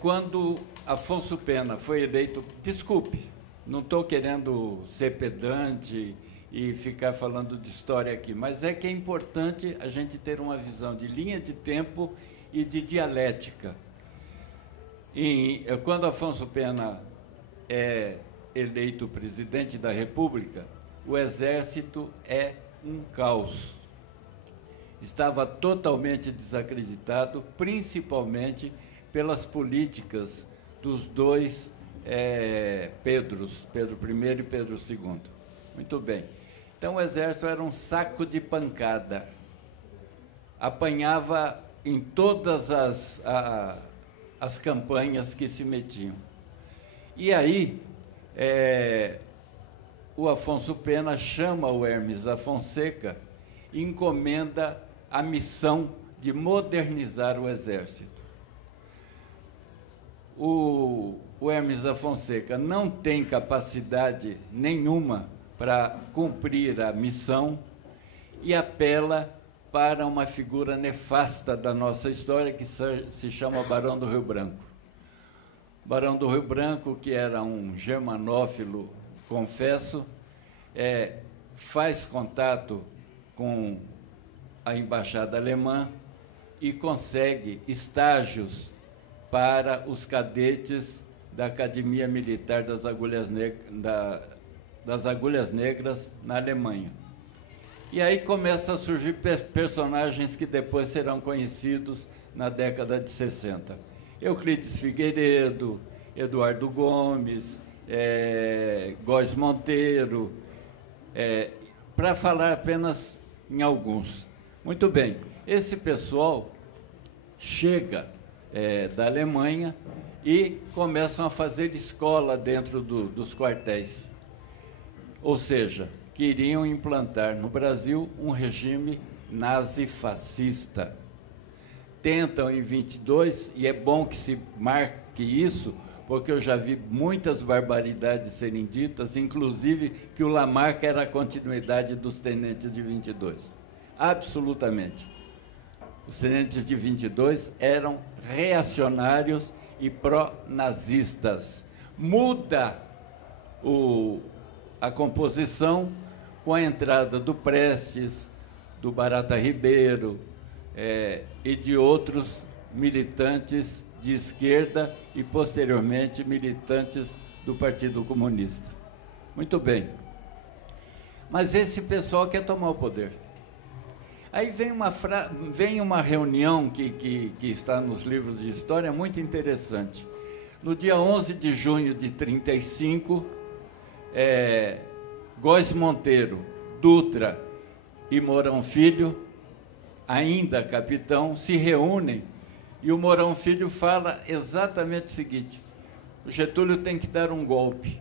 Quando Afonso Pena foi eleito, desculpe, não estou querendo ser pedante e ficar falando de história aqui, mas é que é importante a gente ter uma visão de linha de tempo e de dialética. Quando Afonso Pena é eleito presidente da República, o Exército é um caos. Estava totalmente desacreditado, principalmente pelas políticas dos dois Pedros, Pedro I e Pedro II. Muito bem. Então, o Exército era um saco de pancada. Apanhava em todas as campanhas que se metiam. E aí, o Afonso Pena chama o Hermes da Fonseca e encomenda a missão de modernizar o Exército. O Hermes da Fonseca não tem capacidade nenhuma para cumprir a missão e apela para uma figura nefasta da nossa história que se chama Barão do Rio Branco. Barão do Rio Branco, que era um germanófilo, confesso, faz contato com a embaixada alemã e consegue estágios para os cadetes da Academia Militar das Agulhas Negras na Alemanha. E aí começam a surgir personagens que depois serão conhecidos na década de 60. Euclides Figueiredo, Eduardo Gomes, Góes Monteiro, para falar apenas em alguns. Muito bem, esse pessoal chega da Alemanha e começam a fazer escola dentro dos quartéis. Ou seja, queriam implantar no Brasil um regime nazi-fascista. Tentam em 22, e é bom que se marque isso, porque eu já vi muitas barbaridades serem ditas, inclusive que o Lamarck era a continuidade dos tenentes de 22. Absolutamente. Os tenentes de 22 eram reacionários e pró-nazistas. Muda a composição com a entrada do Prestes, do Barata Ribeiro e de outros militantes de esquerda e, posteriormente, militantes do Partido Comunista. Muito bem. Mas esse pessoal quer tomar o poder. Aí vem uma reunião que está nos livros de história muito interessante. No dia 11 de junho de 1935, Góes Monteiro, Dutra e Mourão Filho, ainda capitão, se reúnem e o Mourão Filho fala exatamente o seguinte: o Getúlio tem que dar um golpe.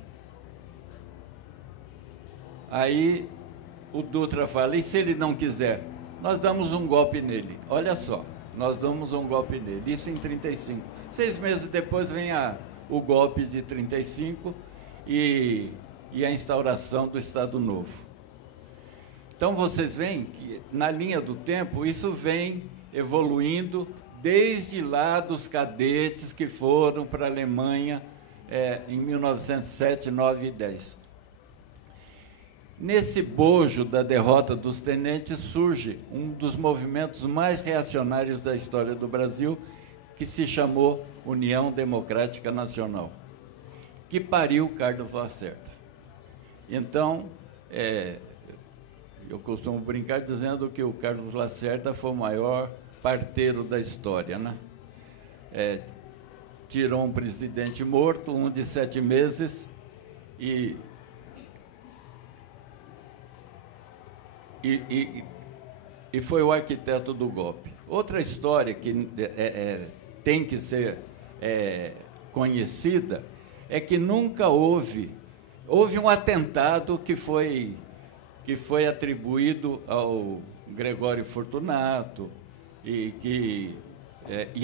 Aí o Dutra fala: e se ele não quiser? Nós damos um golpe nele. Olha só, nós damos um golpe nele. Isso em 1935. 6 meses depois vem o golpe de 1935 e a instauração do Estado Novo. Então, vocês veem que, na linha do tempo, isso vem evoluindo desde lá dos cadetes que foram para a Alemanha em 1907, 9 e 10. Nesse bojo da derrota dos tenentes surge um dos movimentos mais reacionários da história do Brasil, que se chamou União Democrática Nacional, que pariu Carlos Lacerda. Então, eu costumo brincar dizendo que o Carlos Lacerda foi o maior parteiro da história, né? Tirou um presidente morto, um de 7 meses, e foi o arquiteto do golpe. Outra história que tem que ser conhecida é que nunca houve um atentado que foi atribuído ao Gregório Fortunato e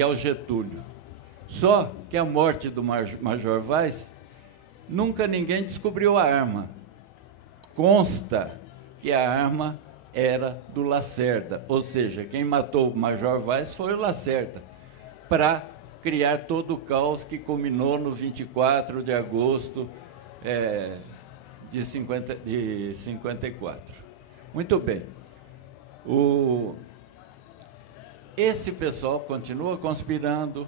ao Getúlio. Só que a morte do Major Vaz, nunca ninguém descobriu a arma. Consta que a arma era do Lacerda, ou seja, quem matou o Major Vaz foi o Lacerda, para criar todo o caos que culminou no 24 de agosto de 54. Muito bem. Esse pessoal continua conspirando.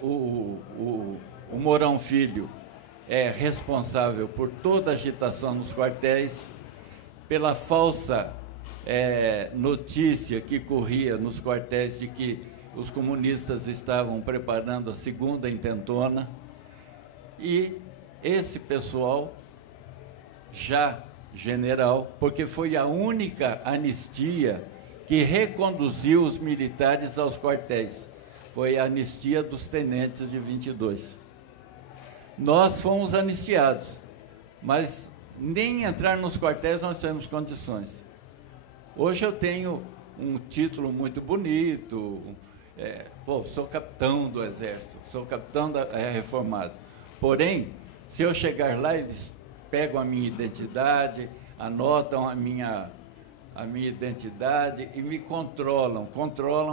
O Mourão Filho é responsável por toda a agitação nos quartéis, pela falsa notícia que corria nos quartéis de que os comunistas estavam preparando a segunda intentona. E esse pessoal, já general, porque foi a única anistia que reconduziu os militares aos quartéis, foi a anistia dos tenentes de 22. Nós fomos anistiados, mas nem entrar nos quartéis nós temos condições. Hoje eu tenho um título muito bonito, sou capitão do Exército, sou capitão reformado. Porém, se eu chegar lá, eles pegam a minha identidade, anotam a minha identidade e me controlam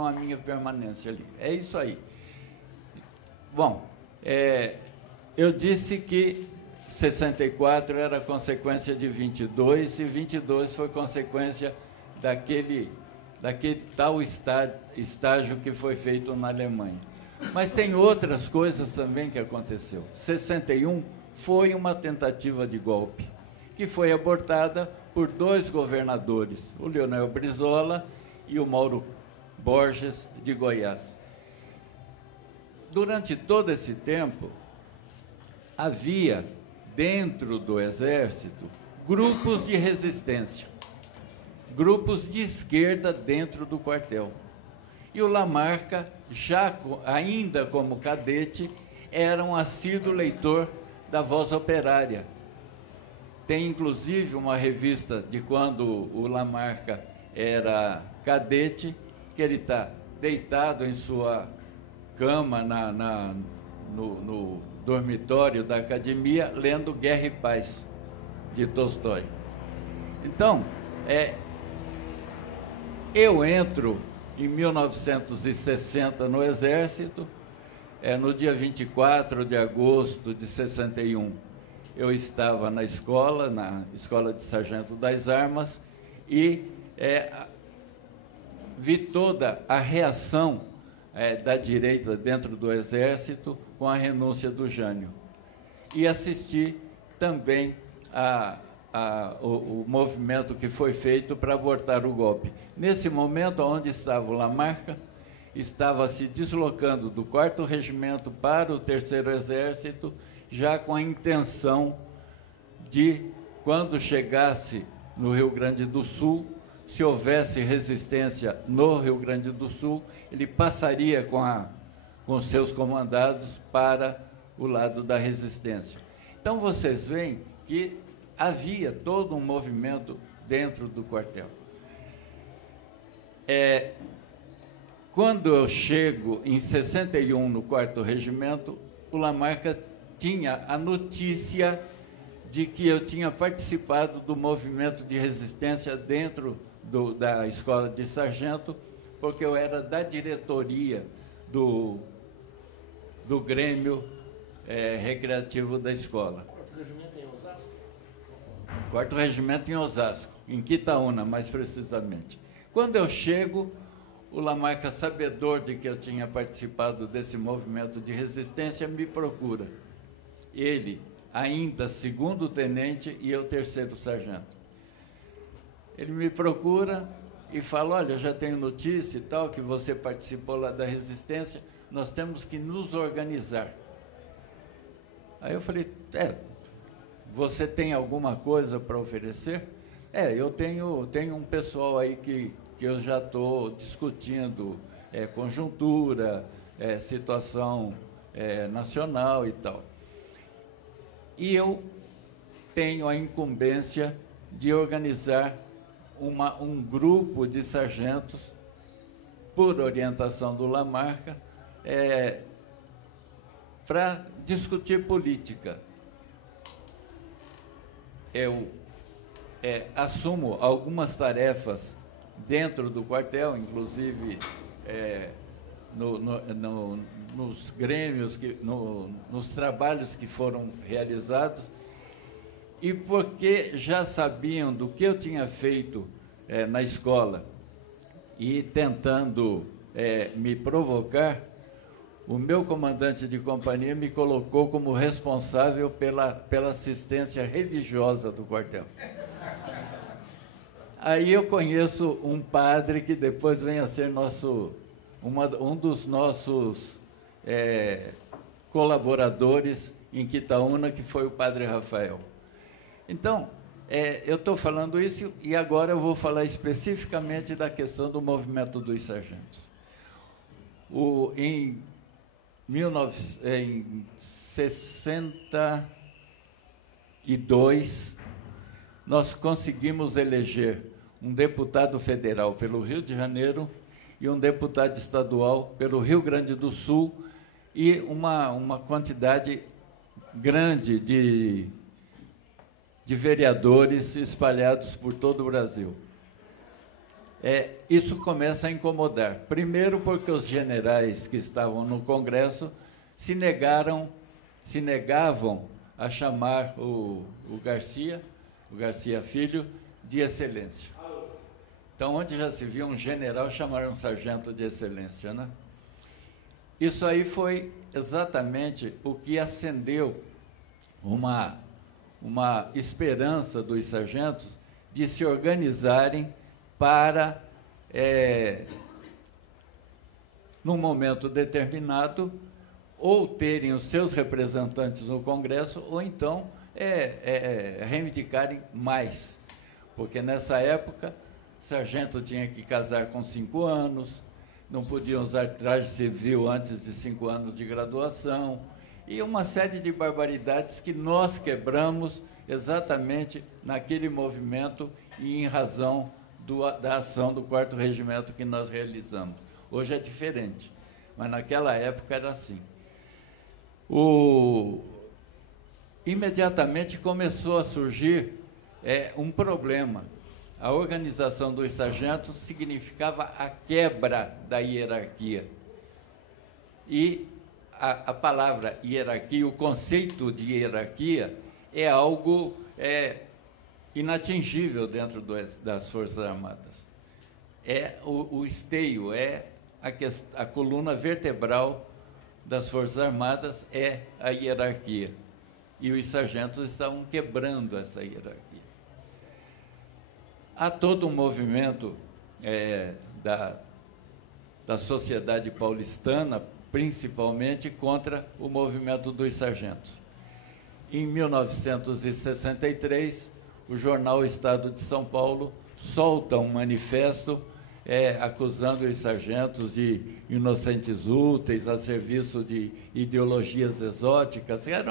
a minha permanência ali. É isso aí. Bom, eu disse que 64 era consequência de 22 e 22 foi consequência daquele tal estágio que foi feito na Alemanha. Mas tem outras coisas também que aconteceu. 61 foi uma tentativa de golpe, que foi abortada por dois governadores, o Leonel Brizola e o Mauro Borges, de Goiás. Durante todo esse tempo, havia, dentro do Exército, grupos de resistência, grupos de esquerda dentro do quartel. E o Lamarca, ainda como cadete, era um assíduo leitor da Voz Operária. Tem, inclusive, uma revista de quando o Lamarca era cadete, que ele está deitado em sua cama no dormitório da academia, lendo Guerra e Paz, de Tolstói. Então, eu entro em 1960 no Exército, no dia 24 de agosto de 61, eu estava na Escola de Sargento das Armas, e vi toda a reação da direita dentro do Exército com a renúncia do Jânio. E assisti também o movimento que foi feito para abortar o golpe. Nesse momento, onde estava o Lamarca, estava se deslocando do 4º Regimento para o 3º Exército, já com a intenção de, quando chegasse no Rio Grande do Sul, se houvesse resistência no Rio Grande do Sul, ele passaria com seus comandados para o lado da resistência. Então, vocês veem que havia todo um movimento dentro do quartel. Quando eu chego em 61 no 4º Regimento, o Lamarca tinha a notícia de que eu tinha participado do movimento de resistência dentro da Escola de Sargento, porque eu era da diretoria do Grêmio Recreativo da escola. 4º Regimento em Osasco? 4º Regimento em Osasco, em Quitaúna, mais precisamente. Quando eu chego, o Lamarca, sabedor de que eu tinha participado desse movimento de resistência, me procura. Ele, ainda 2º tenente, e eu 3º sargento. Ele me procura e fala: olha, já tenho notícia e tal, que você participou lá da resistência, nós temos que nos organizar. Aí eu falei: você tem alguma coisa para oferecer? Eu tenho um pessoal aí que eu já estou discutindo conjuntura, situação nacional e tal. E eu tenho a incumbência de organizar um grupo de sargentos, por orientação do Lamarca, para discutir política. Eu assumo algumas tarefas dentro do quartel, inclusive nos grêmios, nos trabalhos que foram realizados, e porque já sabiam do que eu tinha feito na escola e tentando me provocar, o meu comandante de companhia me colocou como responsável pela assistência religiosa do quartel. Aí eu conheço um padre que depois vem a ser um dos nossos colaboradores em Quitaúna, que foi o padre Rafael. Então, eu estou falando isso e agora eu vou falar especificamente da questão do movimento dos sargentos. Em 1962, nós conseguimos eleger um deputado federal pelo Rio de Janeiro e um deputado estadual pelo Rio Grande do Sul e uma quantidade grande de vereadores espalhados por todo o Brasil. Isso começa a incomodar. Primeiro porque os generais que estavam no Congresso se negavam a chamar o Garcia Filho, de excelência. Então, onde já se viu um general chamar um sargento de excelência, né? Isso aí foi exatamente o que acendeu uma esperança dos sargentos de se organizarem para, num momento determinado, ou terem os seus representantes no Congresso, ou então reivindicarem mais. Porque, nessa época, sargento tinha que casar com 5 anos, não podia usar traje civil antes de 5 anos de graduação, e uma série de barbaridades que nós quebramos exatamente naquele movimento e em razão da ação do 4º Regimento que nós realizamos. Hoje é diferente, mas naquela época era assim. Imediatamente começou a surgir um problema. A organização dos sargentos significava a quebra da hierarquia. E a palavra hierarquia, o conceito de hierarquia, é algo inatingível dentro das Forças Armadas. O esteio, a coluna vertebral das Forças Armadas é a hierarquia. E os sargentos estavam quebrando essa hierarquia. Há todo um movimento da sociedade paulistana, principalmente contra o movimento dos sargentos. Em 1963, o jornal Estado de São Paulo solta um manifesto acusando os sargentos de inocentes úteis, a serviço de ideologias exóticas. Era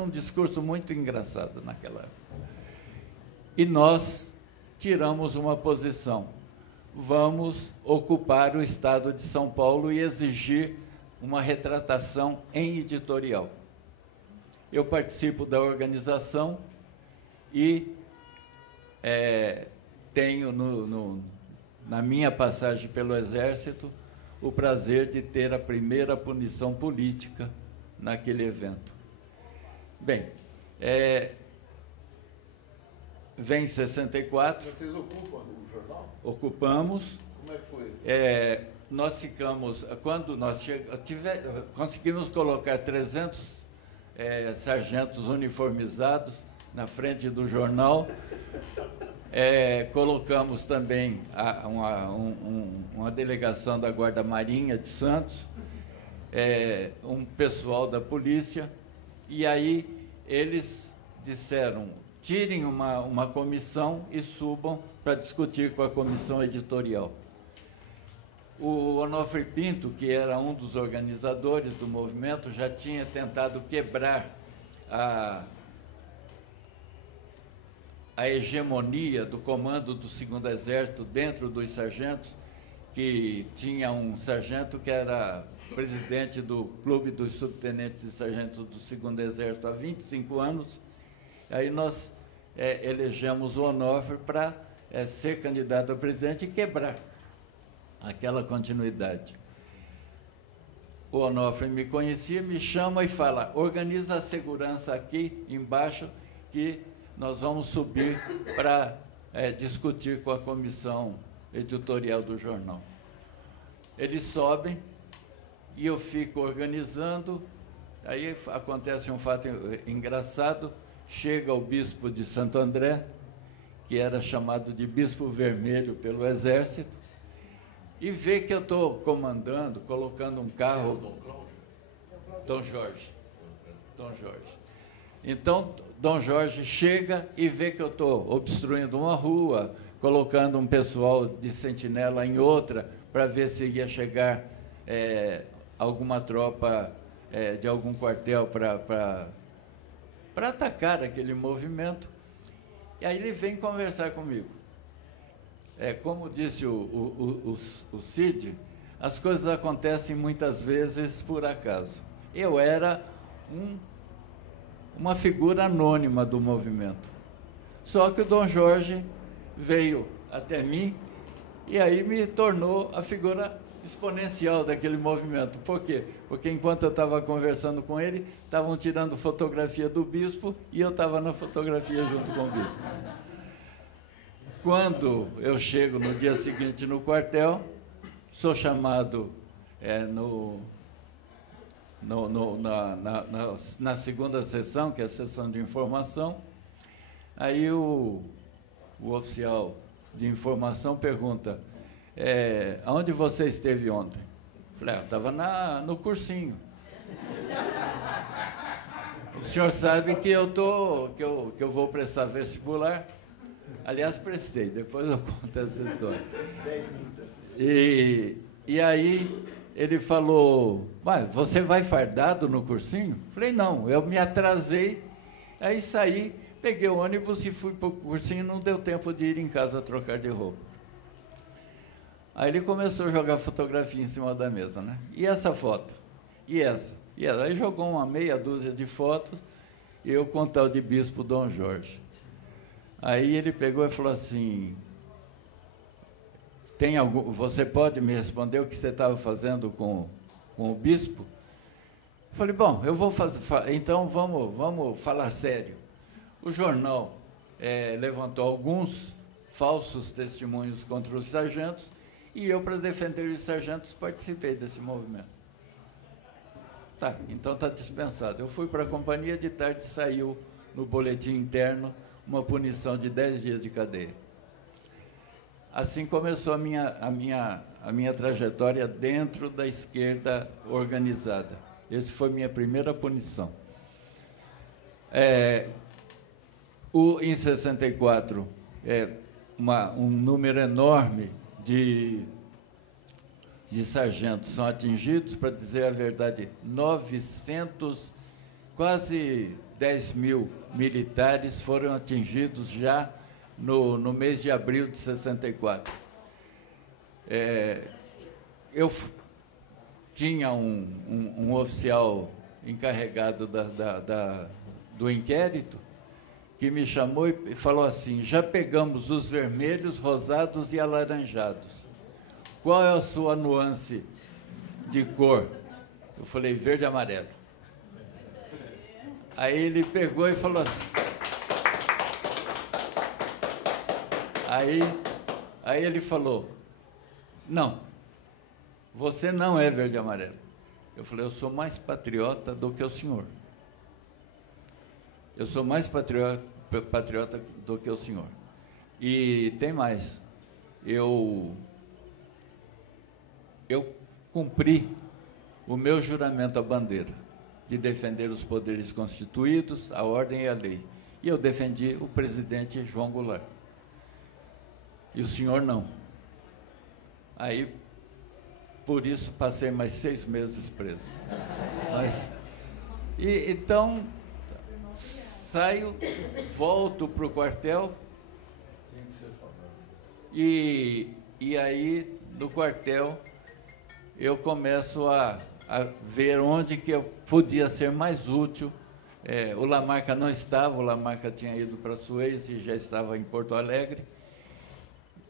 um discurso muito engraçado naquela época. E nós tiramos uma posição. Vamos ocupar o Estado de São Paulo e exigir uma retratação em editorial. Eu participo da organização e tenho, na minha passagem pelo Exército, o prazer de ter a primeira punição política naquele evento. Bem, vem 64. Vocês ocupam o jornal? Ocupamos. Como é que foi isso? Nós ficamos, quando nós conseguimos colocar 300 sargentos uniformizados na frente do jornal. Colocamos também uma delegação da Guarda Marinha de Santos, um pessoal da polícia, e aí eles disseram: tirem uma comissão e subam para discutir com a comissão editorial. O Onofre Pinto, que era um dos organizadores do movimento, já tinha tentado quebrar a hegemonia do comando do 2º Exército dentro dos sargentos, que tinha um sargento que era presidente do Clube dos Subtenentes e Sargentos do 2º Exército há 25 anos. Aí nós elegemos o Onofre para ser candidato a presidente e quebrar aquela continuidade. o Onofre me conhecia, me chama e fala, organiza a segurança aqui embaixo, que nós vamos subir para discutir com a comissão editorial do jornal. Eles sobem e eu fico organizando. Aí acontece um fato engraçado, chega o bispo de Santo André, que era chamado de Bispo Vermelho pelo Exército, e vê que eu estou comandando, colocando um carro... Dom Jorge. Então, Dom Jorge chega e vê que eu estou obstruindo uma rua, colocando um pessoal de sentinela em outra, para ver se ia chegar alguma tropa de algum quartel para atacar aquele movimento. E aí ele vem conversar comigo. Como disse o Cid, as coisas acontecem muitas vezes por acaso. Eu era uma figura anônima do movimento. Só que o Dom Jorge veio até mim e aí me tornou a figura exponencial daquele movimento. Por quê? Porque enquanto eu estava conversando com ele, estavam tirando fotografia do bispo e eu estava na fotografia junto com o bispo. Quando eu chego no dia seguinte no quartel, sou chamado na segunda sessão, que é a sessão de informação. Aí o oficial de informação pergunta, aonde você esteve ontem? Falei, eu estava no cursinho. O senhor sabe que eu vou prestar vestibular? Aliás, prestei, depois eu conto essa história. E aí ele falou, você vai fardado no cursinho? Falei, não, eu me atrasei, aí saí, peguei o ônibus e fui para o cursinho, não deu tempo de ir em casa trocar de roupa. Aí ele começou a jogar fotografia em cima da mesa, né? E essa foto? E essa? E essa? Aí jogou uma meia dúzia de fotos, e eu com o tal de Bispo Dom Jorge. Aí ele pegou e falou assim, você pode me responder o que você estava fazendo com o bispo? Eu falei, bom, eu vou fazer, então vamos falar sério. O jornal levantou alguns falsos testemunhos contra os sargentos e eu, para defender os sargentos, participei desse movimento. Tá, então está dispensado. Eu fui para a companhia, de tarde saiu no boletim interno uma punição de 10 dias de cadeia. Assim começou a minha trajetória dentro da esquerda organizada. Essa foi minha primeira punição. Em 64, um número enorme de sargentos são atingidos, para dizer a verdade, 900, quase 10 mil militares foram atingidos já no mês de abril de 64. Eu tinha um oficial encarregado do inquérito que me chamou e falou assim, já pegamos os vermelhos, rosados e alaranjados. Qual é a sua nuance de cor? Eu falei, verde e amarelo. Aí ele pegou e falou assim... Aí ele falou, não, você não é verde e amarelo. Eu falei, eu sou mais patriota do que o senhor. Eu sou mais patriota do que o senhor. E tem mais, eu cumpri o meu juramento à bandeira, de defender os poderes constituídos, a ordem e a lei. E eu defendi o presidente João Goulart. E o senhor não. Aí, por isso, passei mais 6 meses preso. Então, saio, volto para o quartel, e aí, no quartel, eu começo a ver onde que eu podia ser mais útil. O Lamarca não estava, o Lamarca tinha ido para Suez e já estava em Porto Alegre.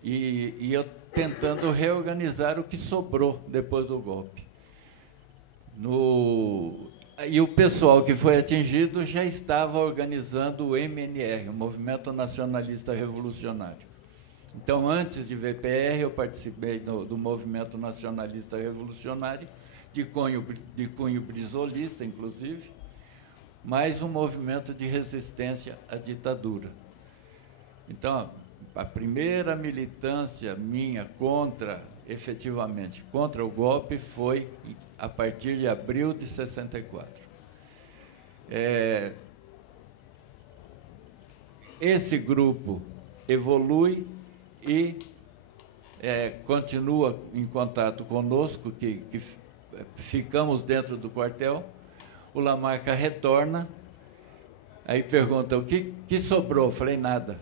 E eu tentando reorganizar o que sobrou depois do golpe. E o pessoal que foi atingido já estava organizando o MNR, o Movimento Nacionalista Revolucionário. Então, antes de VPR, eu participei do Movimento Nacionalista Revolucionário, de cunho brisolista, inclusive, mais um movimento de resistência à ditadura. Então, a primeira militância minha efetivamente, contra o golpe foi a partir de abril de 64. Esse grupo evolui e continua em contato conosco, que ficamos dentro do quartel. O Lamarca retorna, aí pergunta, o que sobrou? Eu falei, nada.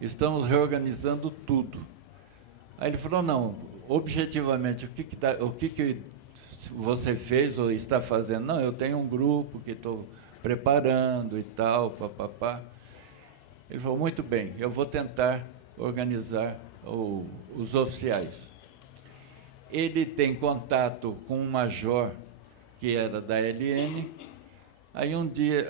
Estamos reorganizando tudo. Aí ele falou, não, objetivamente, o que você fez ou está fazendo? Não, eu tenho um grupo que estou preparando e tal, papapá. Ele falou, muito bem, eu vou tentar organizar os oficiais. Ele tem contato com um major que era da LN. Aí um dia,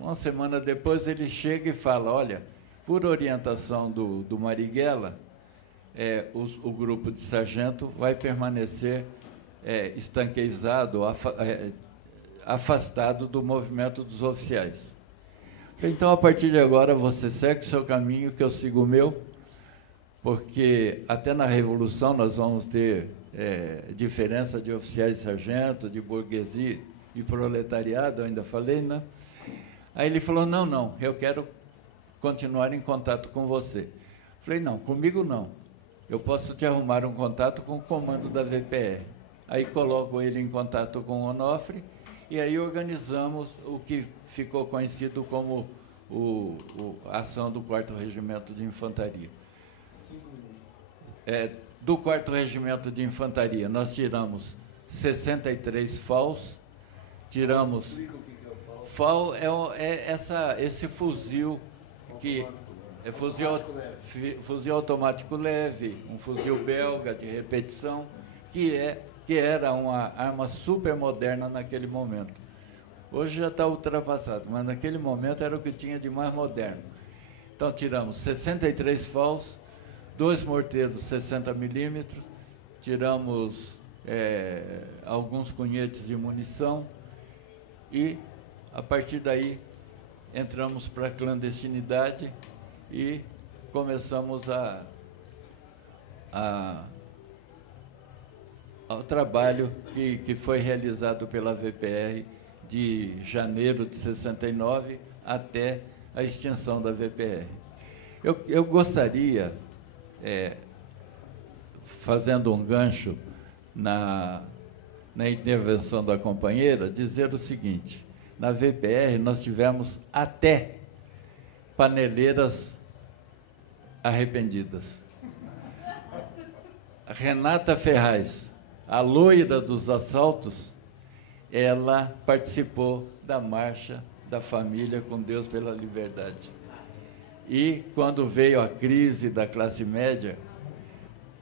uma semana depois, ele chega e fala, olha, por orientação do Marighella, o grupo de sargento vai permanecer estanqueizado, afastado do movimento dos oficiais. Então, a partir de agora, você segue o seu caminho, que eu sigo o meu, porque até na Revolução nós vamos ter diferença de oficiais e sargento, de burguesia e proletariado, eu ainda falei, né? Aí ele falou, não, eu quero continuar em contato com você. Falei, não, comigo não. Eu posso te arrumar um contato com o comando da VPR. Aí coloco ele em contato com o Onofre, e aí organizamos o que ficou conhecido como a ação do 4º Regimento de Infantaria. Do 4º Regimento de Infantaria, nós tiramos 63 FAUs, tiramos... FAU esse fuzil que é fuzil automático leve, um fuzil belga de repetição, que era uma arma super moderna naquele momento. Hoje já está ultrapassado, mas naquele momento era o que tinha de mais moderno. Então, tiramos 63 FAUs, 2 morteiros 60 milímetros, tiramos alguns cunhetes de munição e, a partir daí, entramos para a clandestinidade e começamos ao trabalho que foi realizado pela VPR de janeiro de 69 até a extinção da VPR. Eu gostaria, fazendo um gancho na intervenção da companheira, dizer o seguinte: na VPR nós tivemos até paneleiras arrependidas. A Renata Ferraz, a loira dos assaltos, ela participou da marcha da família com Deus pela liberdade. E quando veio a crise da classe média,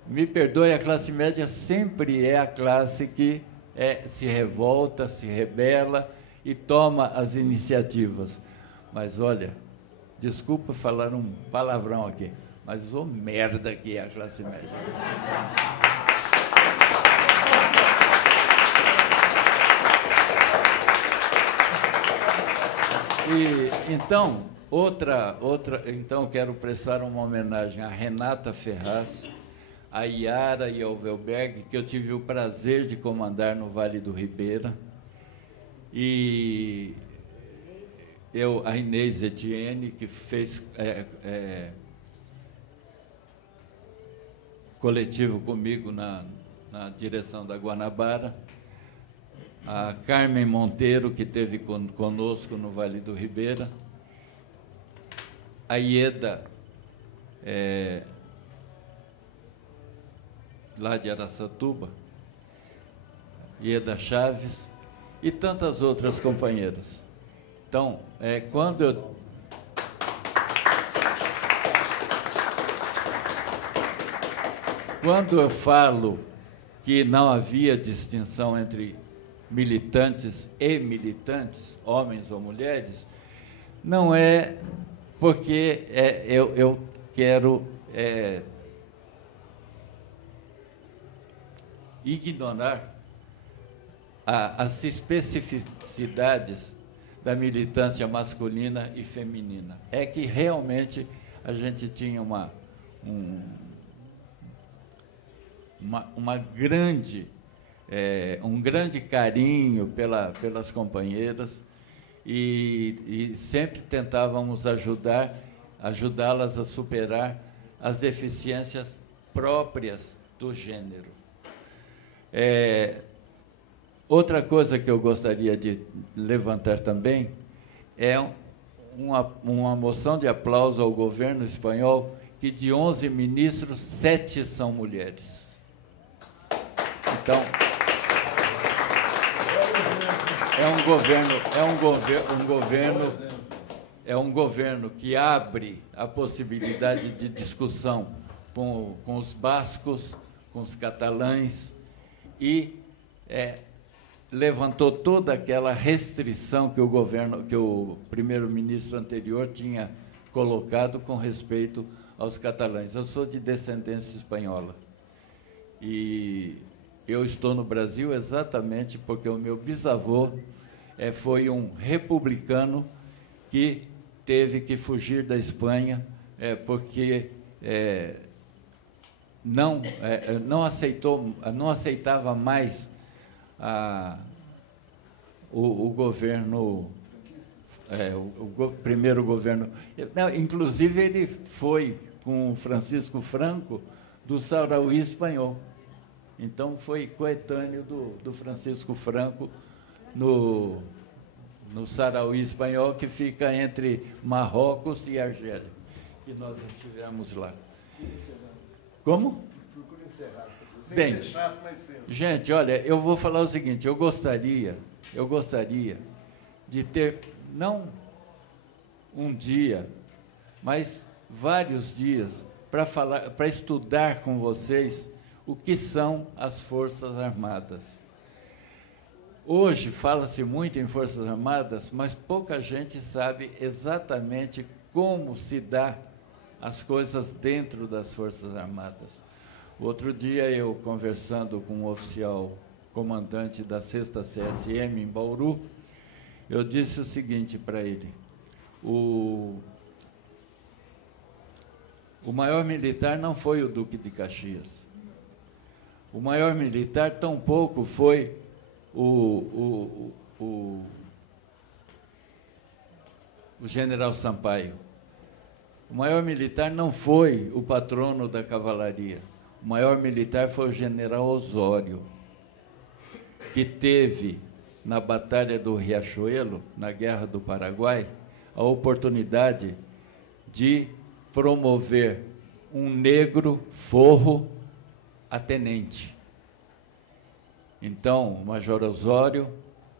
me perdoe, a classe média sempre é a classe que se revolta, se rebela e toma as iniciativas. Mas olha, desculpa falar um palavrão aqui, mas ô merda que é a classe média. E então, então quero prestar uma homenagem a Renata Ferraz, a Iara e ao Velberg, que eu tive o prazer de comandar no Vale do Ribeira, e a Inês Etienne, que fez coletivo comigo na direção da Guanabara, a Carmen Monteiro, que esteve conosco no Vale do Ribeira, a Ieda, lá de Araçatuba, Ieda Chaves, e tantas outras companheiras. Então, quando eu falo que não havia distinção entre militantes e militantes, homens ou mulheres, não é porque eu quero ignorar as especificidades da militância masculina e feminina. É que realmente a gente tinha um grande carinho pelas companheiras e sempre tentávamos ajudá-las a superar as deficiências próprias do gênero. Outra coisa que eu gostaria de levantar também é uma moção de aplauso ao governo espanhol, que de 11 ministros, 7 são mulheres. Então, é um governo que abre a possibilidade de discussão com os bascos, com os catalães, e levantou toda aquela restrição que o primeiro-ministro anterior tinha colocado com respeito aos catalães. Eu sou de descendência espanhola e eu estou no Brasil exatamente porque o meu bisavô foi um republicano que teve que fugir da Espanha porque não aceitava mais o governo, o primeiro governo. Inclusive, ele foi com Francisco Franco do Sarauí espanhol. Então, foi coetâneo do Francisco Franco no Sarauí espanhol, que fica entre Marrocos e Argélia, que nós estivemos lá. Como? Procure encerrar. Bem, gente, olha, eu vou falar o seguinte, eu gostaria de ter, não um dia, mas vários dias, para estudar com vocês o que são as Forças Armadas. Hoje fala-se muito em Forças Armadas, mas pouca gente sabe exatamente como se dá as coisas dentro das Forças Armadas. Outro dia, eu conversando com um oficial comandante da 6ª CSM em Bauru, eu disse o seguinte para ele: o maior militar não foi o Duque de Caxias. O maior militar tampouco foi o general Sampaio. O maior militar não foi o patrono da cavalaria. O maior militar foi o general Osório, que teve, na Batalha do Riachuelo, na Guerra do Paraguai, a oportunidade de promover um negro forro a tenente. Então, o Major Osório,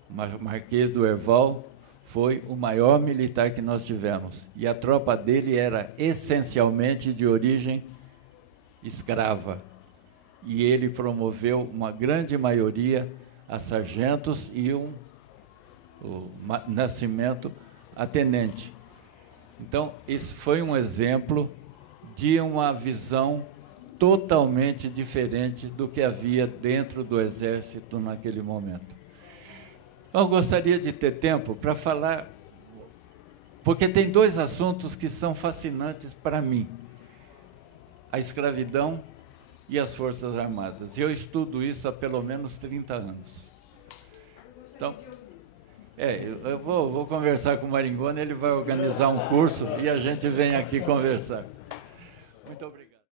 Marquês do Herval, foi o maior militar que nós tivemos. E a tropa dele era essencialmente de origem escrava. E ele promoveu uma grande maioria a sargentos e o nascimento a tenente. Então, isso foi um exemplo de uma visão totalmente diferente do que havia dentro do Exército naquele momento. Eu gostaria de ter tempo para falar, porque tem 2 assuntos que são fascinantes para mim: a escravidão e as Forças Armadas. Eu estudo isso há pelo menos 30 anos. Então, eu vou conversar com o Maringoni, ele vai organizar um curso e a gente vem aqui conversar. Muito obrigado.